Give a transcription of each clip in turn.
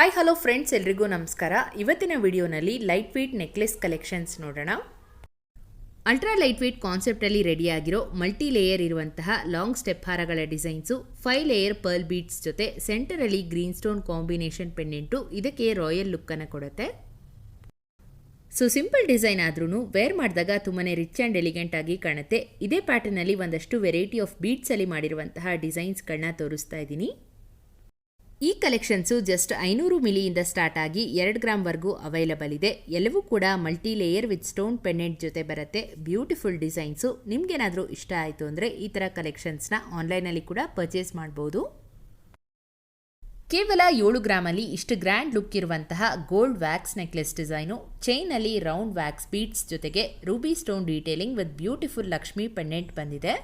Hi hello friends, ಎಲ್ರಿಗೂ ನಮಸ್ಕಾರ. ಇವತ್ತಿನ ವಿಡಿಯೋನಲ್ಲಿ ಲೈಟ್ ವೇಟ್ ನೆಕ್ಲೆಸ್ ಕಲೆಕ್ಷನ್ಸ್ ನೋಡೋಣ. ಅಲ್ಟ್ರಾ ಲೈಟ್ ವೇಟ್ ಕಾನ್ಸೆಪ್ಟಲ್ಲಿ ರೆಡಿಯಾಗಿರೋ ಮಲ್ಟಿ ಲೇಯರ್ ಇರುವಂತಹ ಲಾಂಗ್ ಸ್ಟೆಪ್ ಹಾರಗಳ ಡಿಸೈನ್ಸು, 5 ಲೇಯರ್ ಪರ್ಲ್ ಬೀಡ್ಸ್ ಜೊತೆ ಸೆಂಟರಲ್ಲಿ ಗ್ರೀನ್ ಸ್ಟೋನ್ ಕಾಂಬಿನೇಷನ್ ಪೆಂಡೆಂಟು ಇದಕ್ಕೆ ರಾಯಲ್ ಲುಕ್ಕನ್ನು ಕೊಡುತ್ತೆ. ಸೊ ಸಿಂಪಲ್ ಡಿಸೈನ್ ಆದ್ರೂ ವೇರ್ ಮಾಡಿದಾಗ ತುಂಬಾ ರಿಚ್ ಆ್ಯಂಡ್ ಎಲಿಗೆಂಟ್ ಆಗಿ ಕಾಣುತ್ತೆ. ಇದೇ ಪ್ಯಾಟರ್ನಲ್ಲಿ ಒಂದಷ್ಟು ವೆರೈಟಿ ಆಫ್ ಬೀಡ್ಸಲ್ಲಿ ಮಾಡಿರುವಂತಹ ಡಿಸೈನ್ಸ್ಗಳನ್ನ ತೋರಿಸ್ತಾ ಇದ್ದೀನಿ. ಈ ಕಲೆಕ್ಷನ್ಸು ಜಸ್ಟ್ 500 ಮಿಲಿಯಿಂದ ಸ್ಟಾರ್ಟ್ ಆಗಿ 2 ಗ್ರಾಮ್ವರೆಗೂ ಅವೈಲಬಲ್ ಇದೆ. ಎಲ್ಲವೂ ಕೂಡ multi layer with stone pendant ಜೊತೆ ಬರುತ್ತೆ. Beautiful designs. ನಿಮ್ಗೇನಾದರೂ ಇಷ್ಟ ಆಯಿತು ಅಂದರೆ ಈ ಥರ ಕಲೆಕ್ಷನ್ಸ್ನ ಆನ್ಲೈನಲ್ಲಿ ಕೂಡ ಪರ್ಚೇಸ್ ಮಾಡ್ಬೋದು. ಕೇವಲ 7 ಗ್ರಾಮಲ್ಲಿ ಇಷ್ಟು ಗ್ರ್ಯಾಂಡ್ ಲುಕ್ ಇರುವಂತಹ ಗೋಲ್ಡ್ ವ್ಯಾಕ್ಸ್ ನೆಕ್ಲೆಸ್ ಡಿಸೈನು, ಚೈನಲ್ಲಿ ರೌಂಡ್ ವ್ಯಾಕ್ಸ್ ಬೀಡ್ಸ್ ಜೊತೆಗೆ ruby stone detailing with beautiful Lakshmi pendant ಬಂದಿದೆ.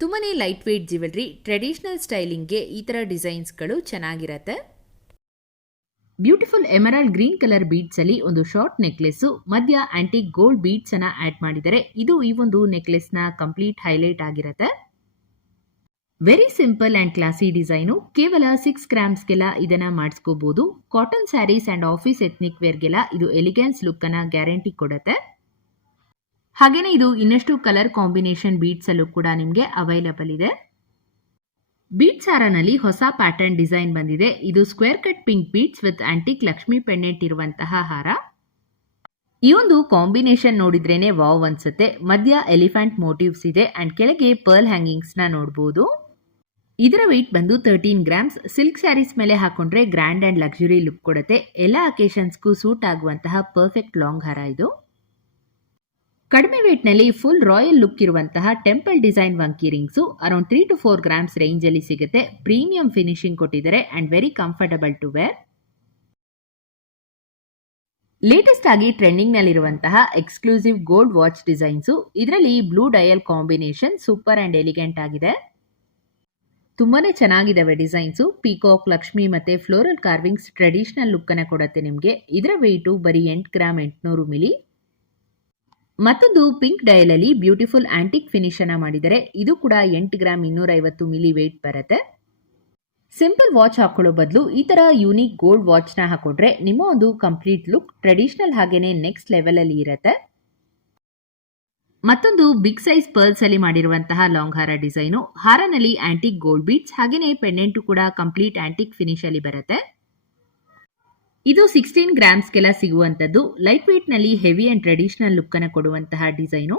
ತುಂಬಾನೇ ಲೈಟ್ ವೇಟ್ ಜ್ಯುವೆಲ್ರಿ, ಟ್ರೆಡಿಷನಲ್ ಸ್ಟೈಲಿಂಗ್ಗೆ ಈ ಥರ ಡಿಸೈನ್ಸ್ಗಳು ಚೆನ್ನಾಗಿರತ್ತೆ. ಬ್ಯೂಟಿಫುಲ್ ಎಮರಾಲ್ಡ್ ಗ್ರೀನ್ ಕಲರ್ ಬೀಡ್ಸಲ್ಲಿ ಒಂದು ಶಾರ್ಟ್ ನೆಕ್ಲೆಸ್ಸು, ಮಧ್ಯ ಆಂಟಿಕ್ ಗೋಲ್ಡ್ ಬೀಡ್ಸ್ ಅನ್ನ ಆಡ್ ಮಾಡಿದರೆ ಇದು ಈ ಒಂದು ನೆಕ್ಲೆಸ್ನ ಕಂಪ್ಲೀಟ್ ಹೈಲೈಟ್ ಆಗಿರುತ್ತೆ. Very simple and classy design. ಕೇವಲ 6 ಗ್ರಾಮ್ಸ್ಗೆಲ್ಲ ಇದನ್ನ ಮಾಡಿಸ್ಕೋಬಹುದು. Cotton sarees and office ethnic ವೇರ್ಗೆಲ್ಲ ಇದು ಎಲಿಗೆನ್ಸ್ ಲುಕ್ ಅನ್ನ ಗ್ಯಾರಂಟಿ ಕೊಡುತ್ತೆ. ಹಾಗೇನೆ ಇದು ಇನ್ನಷ್ಟು ಕಲರ್ ಕಾಂಬಿನೇಷನ್ ಬೀಡ್ಸ್ ಅಲ್ಲೂ ಕೂಡ ನಿಮಗೆ ಅವೈಲಬಲ್ ಇದೆ. ಬೀಡ್ಸ್ ಹಾರನಲ್ಲಿ ಹೊಸ ಪ್ಯಾಟರ್ನ್ ಡಿಸೈನ್ ಬಂದಿದೆ. ಇದು square cut pink beads with antique Lakshmi pendant ಇರುವಂತಹ ಹಾರ. ಈ ಒಂದು ಕಾಂಬಿನೇಷನ್ ನೋಡಿದ್ರೇನೆ ವಾವ್ ಅನ್ಸುತ್ತೆ. ಮಧ್ಯ ಎಲಿಫೆಂಟ್ ಮೋಟಿವ್ಸ್ ಇದೆ ಅಂಡ್ ಕೆಳಗೆ ಪರ್ಲ್ ಹ್ಯಾಂಗಿಂಗ್ಸ್ ನ ನೋಡಬಹುದು. ಇದರ ವೆಯ್ಟ್ ಬಂದು 13 ಗ್ರಾಮ್ಸ್. ಸಿಲ್ಕ್ ಸ್ಯಾರೀಸ್ ಮೇಲೆ ಹಾಕೊಂಡ್ರೆ ಗ್ರ್ಯಾಂಡ್ ಅಂಡ್ ಲಕ್ಸುರಿ ಲುಕ್ ಕೊಡುತ್ತೆ. ಎಲ್ಲ ಅಕೇಶನ್ಸ್ಗೂ ಸೂಟ್ ಆಗುವಂತಹ ಪರ್ಫೆಕ್ಟ್ ಲಾಂಗ್ ಹಾರ ಇದು. ಕಡಿಮೆ ವೇಟ್ನಲ್ಲಿ ಫುಲ್ ರಾಯಲ್ ಲುಕ್ ಇರುವಂತಹ ಟೆಂಪಲ್ ಡಿಸೈನ್ ವಂಕಿ rings around 3 to 4 grams range ಅಲ್ಲಿ ಸಿಗುತ್ತೆ. ಪ್ರೀಮಿಯಂ ಫಿನಿಶಿಂಗ್ ಕೊಟ್ಟಿದ್ದಾರೆ and very comfortable to wear. Latest ಆಗಿ ಟ್ರೆಂಡಿಂಗ್ ನಲ್ಲಿರುವಂತಹ ಎಕ್ಸ್ಕ್ಲೂಸಿವ್ ಗೋಲ್ಡ್ ವಾಚ್ ಡಿಸೈನ್ಸು. ಇದರಲ್ಲಿ blue dial combination super and elegant ಆಗಿದೆ. ತುಂಬಾನೇ ಚೆನ್ನಾಗಿದ್ದಾವೆ ಡಿಸೈನ್ಸು. ಪೀಕಾಕ್, ಲಕ್ಷ್ಮಿ ಮತ್ತೆ ಫ್ಲೋರಲ್ ಕಾರ್ವಿಂಗ್ಸ್ ಟ್ರೆಡಿಷನಲ್ ಲುಕ್ ಅನ್ನ ಕೊಡುತ್ತೆ ನಿಮಗೆ. ಇದರ ವೆಯ್ಟು ಬರೀ 8 ಗ್ರಾಮ್ 800 ಮಿಲಿ. ಮತ್ತೊಂದು ಪಿಂಕ್ ಡಯಲ್ ಅಲ್ಲಿ ಬ್ಯೂಟಿಫುಲ್ ಆಂಟಿಕ್ ಫಿನಿಶ್ ಅನ್ನ ಮಾಡಿದರೆ ಇದು ಕೂಡ 8 ಗ್ರಾಮ್ 250 ಮಿಲಿ ವೇಟ್ ಬರುತ್ತೆ. ಸಿಂಪಲ್ ವಾಚ್ ಹಾಕೊಳ್ಳೋ ಬದಲು ಈ ತರ ಯೂನಿಕ್ ಗೋಲ್ಡ್ ವಾಚ್ ನ ಹಾಕೊಂಡ್ರೆ ನಿಮ್ಮ ಒಂದು ಕಂಪ್ಲೀಟ್ ಲುಕ್ ಟ್ರೆಡಿಷನಲ್ ಹಾಗೇನೆ ನೆಕ್ಸ್ಟ್ ಲೆವೆಲ್ ಅಲ್ಲಿ ಇರುತ್ತೆ. ಮತ್ತೊಂದು ಬಿಗ್ ಸೈಜ್ ಪರ್ಲ್ಸ್ ಅಲ್ಲಿ ಮಾಡಿರುವಂತಹ ಲಾಂಗ್ ಹಾರ ಡಿಸೈನು. ಹಾರನಲ್ಲಿ ಆಂಟಿಕ್ ಗೋಲ್ಡ್ ಬೀಡ್ಸ್ ಹಾಗೇನೆ ಪೆಂಡೆಂಟು ಕೂಡ ಕಂಪ್ಲೀಟ್ ಆಂಟಿಕ್ ಫಿನಿಶ್ ಅಲ್ಲಿ ಬರುತ್ತೆ. ಇದು 16 ಗ್ರಾಮ್ಸ್ಗೆಲ್ಲ ಸಿಗುವಂಥದ್ದು. ಲೈಟ್ ವೇಟ್ ನಲ್ಲಿ ಹೆವಿ ಅಂಡ್ ಟ್ರೆಡಿಷನಲ್ ಲುಕ್ ಅನ್ನು ಕೊಡುವಂತಹ ಡಿಸೈನು.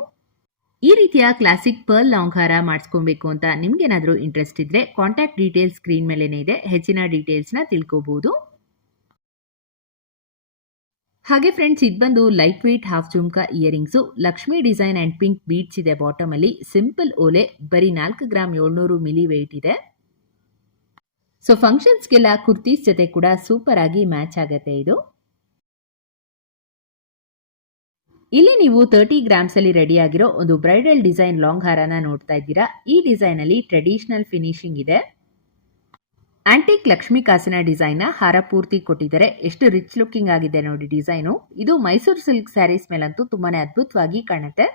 ಈ ರೀತಿಯ ಕ್ಲಾಸಿಕ್ ಪರ್ಲ್ ಲಾಂಗ್ ಹಾರ ಮಾಡಿಸ್ಕೊಬೇಕು ಅಂತ ನಿಮ್ಗೇನಾದ್ರೂ ಇಂಟ್ರೆಸ್ಟ್ ಇದ್ರೆ ಕಾಂಟ್ಯಾಕ್ಟ್ ಡೀಟೇಲ್ಸ್ ಸ್ಕ್ರೀನ್ ಮೇಲೇನೆ ಇದೆ. ಹೆಚ್ಚಿನ ಡೀಟೇಲ್ಸ್ ನ ತಿಳ್ಕೋಬಹುದು. ಹಾಗೆ ಫ್ರೆಂಡ್ಸ್, ಇದು ಬಂದು light weight half jhumka earrings. Lakshmi design and pink beads ಇದೆ ಬಾಟಮ್ ಅಲ್ಲಿ. ಸಿಂಪಲ್ ಓಲೆ, ಬರೀ 4 ಗ್ರಾಮ್ 700 ಮಿಲಿ ವೇಟ್ ಇದೆ. ಸೊ ಫಂಕ್ಷನ್ಸ್ಗೆಲ್ಲ ಕುರ್ತೀಸ್ ಜೊತೆ ಕೂಡ ಸೂಪರ್ ಆಗಿ ಮ್ಯಾಚ್ ಆಗುತ್ತೆ ಇದು. ಇಲ್ಲಿ ನೀವು 30 ಗ್ರಾಮ್ಸ್ ಅಲ್ಲಿ ರೆಡಿ ಆಗಿರೋ ಒಂದು ಬ್ರೈಡಲ್ ಡಿಸೈನ್ ಲಾಂಗ್ ಹಾರನ ನೋಡ್ತಾ ಇದ್ದೀರಾ. ಈ ಡಿಸೈನ್ ಅಲ್ಲಿ ಟ್ರೆಡಿಷನಲ್ ಫಿನಿಶಿಂಗ್ ಇದೆ. ಆಂಟಿಕ್ ಲಕ್ಷ್ಮಿ ಕಾಸಿನ ಡಿಸೈನ್ ನ ಹಾರ ಪೂರ್ತಿ ಕೊಟ್ಟಿದ್ದಾರೆ. ಎಷ್ಟು ರಿಚ್ ಲುಕಿಂಗ್ ಆಗಿದೆ ನೋಡಿ ಡಿಸೈನು. ಇದು ಮೈಸೂರು ಸಿಲ್ಕ್ ಸ್ಯಾರೀಸ್ ಮೇಲಂತೂ ತುಂಬಾನೇ ಅದ್ಭುತವಾಗಿ ಕಾಣುತ್ತೆ.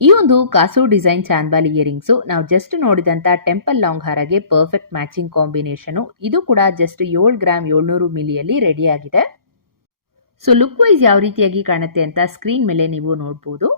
ಈ ಒಂದು ಕಾಸು ಡಿಸೈನ್ ಚಾಂದ್ಬಾಲಿ ಇಯರಿಂಗ್ಸು ನಾವು ಜಸ್ಟ್ ನೋಡಿದಂತ ಟೆಂಪಲ್ ಲಾಂಗ್ ಹಾರಗೆ ಪರ್ಫೆಕ್ಟ್ ಮ್ಯಾಚಿಂಗ್ ಕಾಂಬಿನೇಷನ್. ಇದು ಕೂಡ ಜಸ್ಟ್ 7 ಗ್ರಾಮ್ 700 ಮಿಲಿಯಲ್ಲಿ ರೆಡಿ ಆಗಿದೆ. ಸೊ ಲುಕ್ ವೈಸ್ ಯಾವ ರೀತಿಯಾಗಿ ಕಾಣುತ್ತೆ ಅಂತ ಸ್ಕ್ರೀನ್ ಮೇಲೆ ನೀವು ನೋಡಬಹುದು.